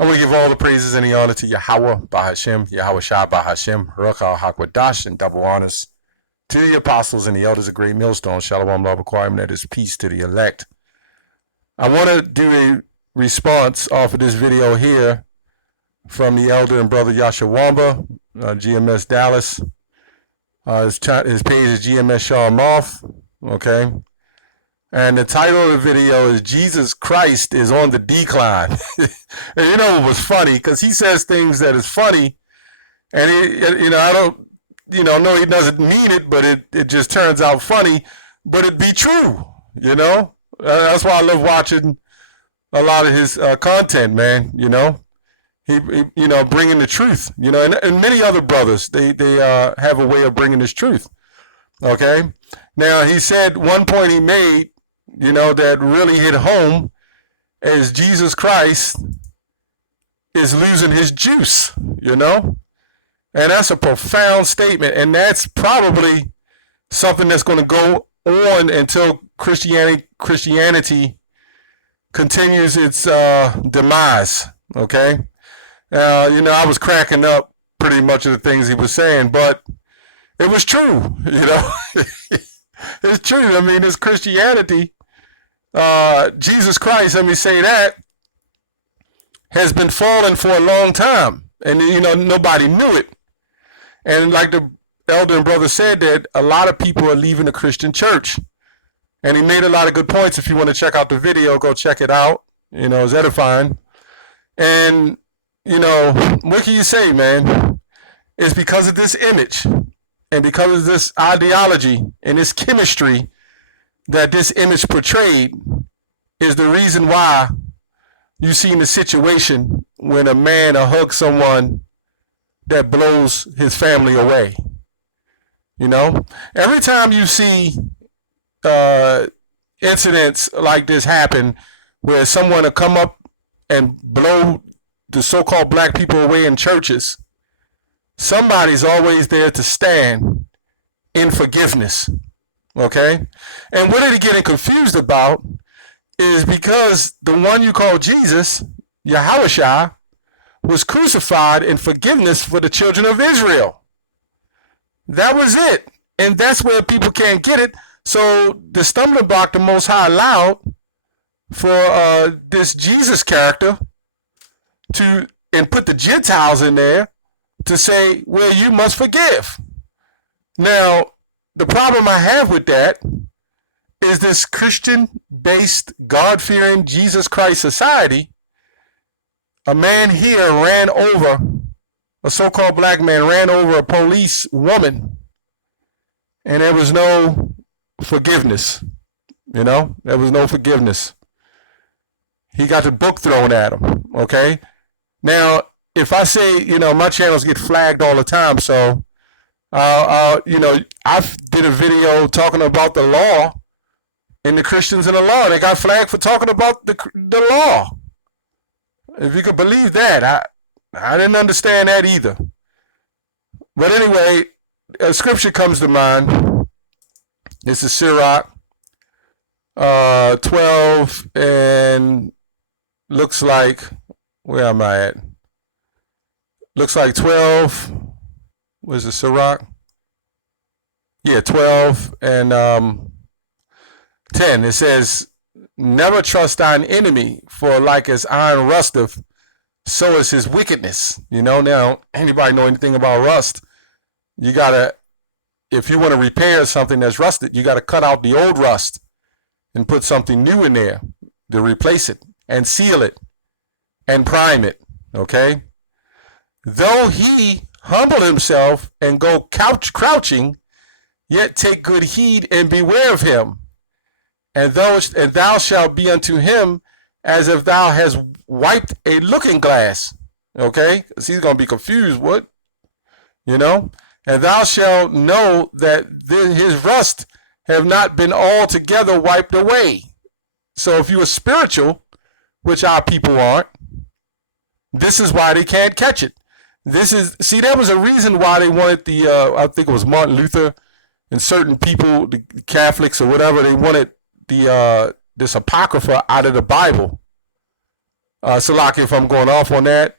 I want to give all the praises and the honor to Yahweh, Bahashem, Yahweh Shah, Bahashem, Ruach HaKodesh, and double honors to the apostles and the elders of Great Millstone. Shalom, love, requirement that is peace to the elect. I want to do a response off of this video here from the elder and brother Yasha Wamba, GMS Dallas. His page is GMS Shaw Moth, okay? And the title of the video is Jesus Christ is on the Decline. And you know, it was funny because he says things that is funny, and I don't, no, he doesn't mean it, but it just turns out funny, but it be true, That's why I love watching a lot of his content, man, He bringing the truth, and many other brothers, they have a way of bringing this truth, okay? Now, he said one point he made, that really hit home is Jesus Christ is losing his juice, And that's a profound statement. And that's probably something that's going to go on until Christianity continues its demise, okay? I was cracking up pretty much of the things he was saying, but it was true, It's true. I mean, it's Christianity. Jesus Christ, let me say that, has been falling for a long time. And, nobody knew it. And like the elder and brother said, that a lot of people are leaving the Christian church. And he made a lot of good points. If you want to check out the video, go check it out. It's edifying. And, what can you say, man? It's because of this image and because of this ideology and this chemistry that this image portrayed is the reason why you seen the situation when a man will hug someone that blows his family away. Every time you see incidents like this happen where someone will come up and blow the so-called black people away in churches, somebody's always there to stand in forgiveness. Okay? And what they're getting confused about is because the one you call Jesus, Yahushua, was crucified in forgiveness for the children of Israel. That was it. And that's where people can't get it. So the stumbling block the Most High allowed for this Jesus character and put the Gentiles in there to say, well, you must forgive. Now, the problem I have with that is this Christian-based, God-fearing, Jesus Christ society. A man here a so-called black man ran over a police woman, and there was no forgiveness. There was no forgiveness. He got the book thrown at him, okay? Now, if I say, my channels get flagged all the time, so I did a video talking about the law and the Christians in the law. They got flagged for talking about the law. If you could believe that, I didn't understand that either. But anyway, a scripture comes to mind. This is Sirach 12, and looks like, where am I at? Looks like 12. Was it Sirach? Yeah, 12 and 10. It says, never trust thine enemy, for like as iron rusteth, so is his wickedness. Now, anybody know anything about rust? You gotta, if you want to repair something that's rusted, you gotta cut out the old rust and put something new in there to replace it and seal it and prime it, okay? Though he humble himself and go crouching, yet take good heed and beware of him. And thou shalt be unto him as if thou hast wiped a looking glass. Okay? Because he's going to be confused. What? And thou shalt know that his rust have not been altogether wiped away. So if you are spiritual, which our people aren't, this is why they can't catch it. There was a reason why they wanted I think it was Martin Luther and certain people, the Catholics or whatever, they wanted this Apocrypha out of the Bible. Salaki, if I'm going off on that.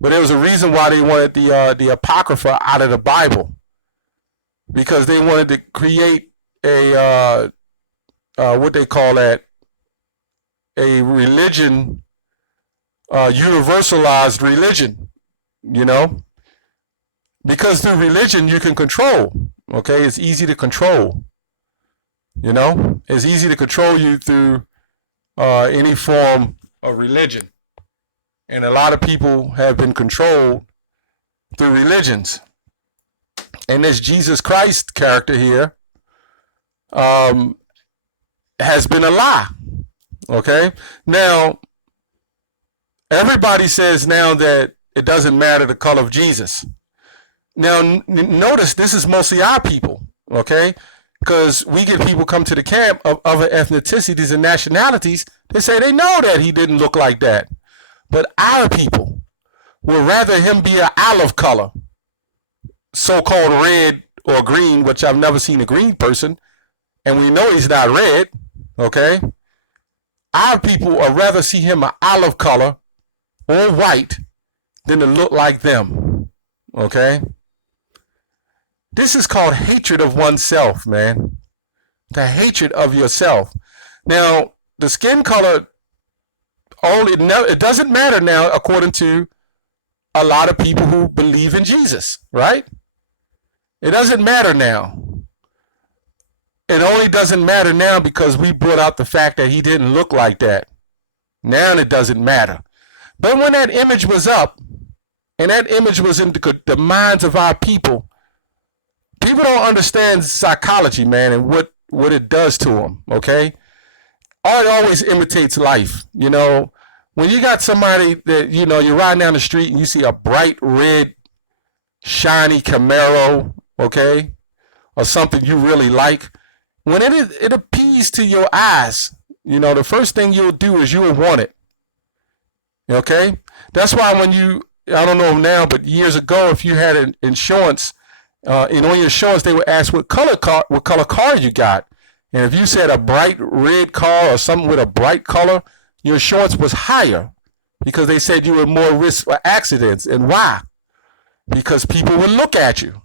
But there was a reason why they wanted the Apocrypha out of the Bible, because they wanted to create a what they call that, a religion, universalized religion, you know, because through religion you can control. Okay, it's easy to control. You know, it's easy to control you through any form of religion, and a lot of people have been controlled through religions. And this Jesus Christ character here has been a lie. Okay, now everybody says now that it doesn't matter the color of Jesus. Now notice this is mostly our people. Okay, because we get people come to the camp of other ethnicities and nationalities. They say they know that he didn't look like that, but our people would rather him be an olive color, so-called red or green, which I've never seen a green person, and we know he's not red. Okay, our people would rather see him an olive color or white than to look like them. Okay, this is called hatred of oneself, man. The hatred of yourself. Now, the skin color it doesn't matter now, according to a lot of people who believe in Jesus, right? It doesn't matter now. It only doesn't matter now because we brought out the fact that he didn't look like that. Now it doesn't matter. But when that image was up, and that image was in the minds of our people, people don't understand psychology, man, and what it does to them, okay? Art always imitates life. You know, when you got somebody that, you know, you're riding down the street and you see a bright red, shiny Camaro, okay, or something you really like, when it appeals to your eyes, you know, the first thing you'll do is you'll want it, okay? That's why when I don't know now, but years ago, if you had an insurance, and on your insurance, they would ask what color car you got. And if you said a bright red car or something with a bright color, your insurance was higher because they said you were more risk for accidents. And why? Because people would look at you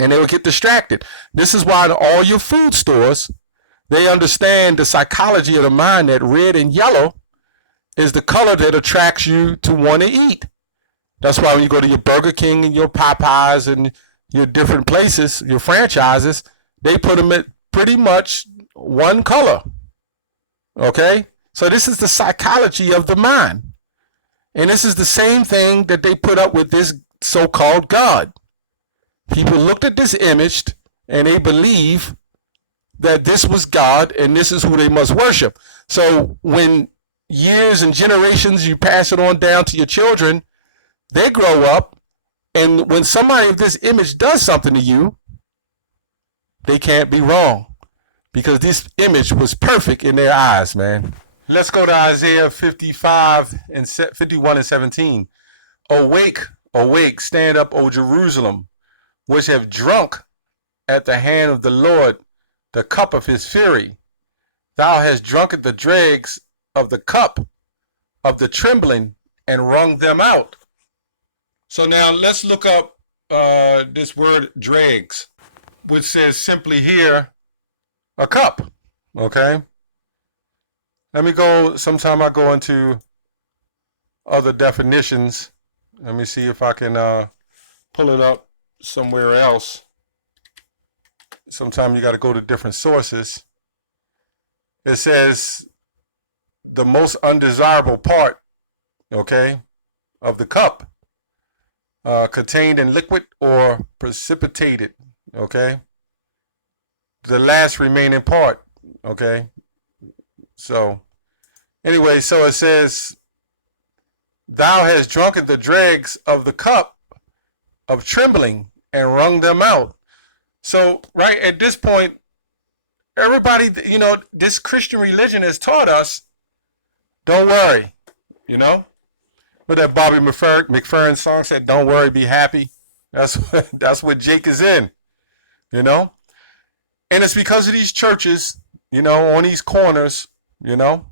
and they would get distracted. This is why in all your food stores, they understand the psychology of the mind that red and yellow is the color that attracts you to want to eat. That's why when you go to your Burger King and your Popeyes and your different places, your franchises, they put them at pretty much one color. Okay? So this is the psychology of the mind. And this is the same thing that they put up with this so-called God. People looked at this image and they believe that this was God and this is who they must worship. So when years and generations you pass it on down to your children, they grow up, and when somebody of this image does something to you, they can't be wrong because this image was perfect in their eyes, man. Let's go to Isaiah 55 and 51 and 17. Awake, awake, stand up, O Jerusalem, which have drunk at the hand of the Lord the cup of his fury. Thou hast drunk at the dregs of the cup of the trembling and wrung them out. So now let's look up this word dregs, which says simply here, a cup, okay? Let me go, sometime I go into other definitions. Let me see if I can pull it up somewhere else. Sometimes you got to go to different sources. It says the most undesirable part, okay, of the cup. Contained in liquid or precipitated, okay? The last remaining part, okay? So, anyway, so it says, thou hast drunken the dregs of the cup of trembling and wrung them out. So, right at this point, everybody, you know, this Christian religion has taught us, don't worry, you know? What that Bobby McFerrin song said, don't worry, be happy. That's what Jake is in, you know? And it's because of these churches, you know, on these corners, you know,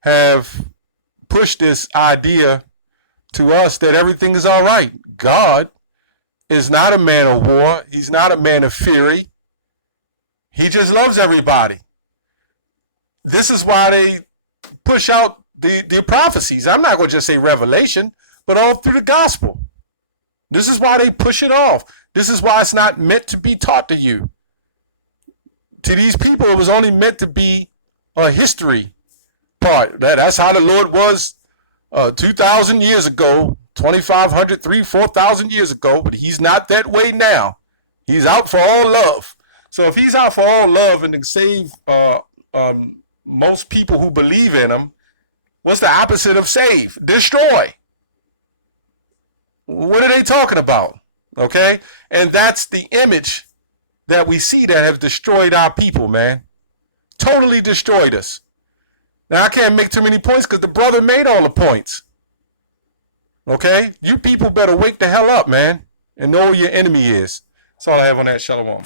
have push this idea to us that everything is all right. God is not a man of war. He's not a man of fury. He just loves everybody. This is why they push out the prophecies. I'm not going to just say revelation, but all through the gospel. This is why they push it off. This is why it's not meant to be taught to you. To these people, it was only meant to be a history part. That's how the Lord was 2,000 years ago, 2,500, 3,000, 4,000 years ago, but he's not that way now. He's out for all love. So if he's out for all love and can save most people who believe in him, what's the opposite of save? Destroy. What are they talking about? Okay? And that's the image that we see that have destroyed our people, man. Totally destroyed us. Now, I can't make too many points because the brother made all the points. Okay? You people better wake the hell up, man, and know who your enemy is. That's all I have on that. Shalom.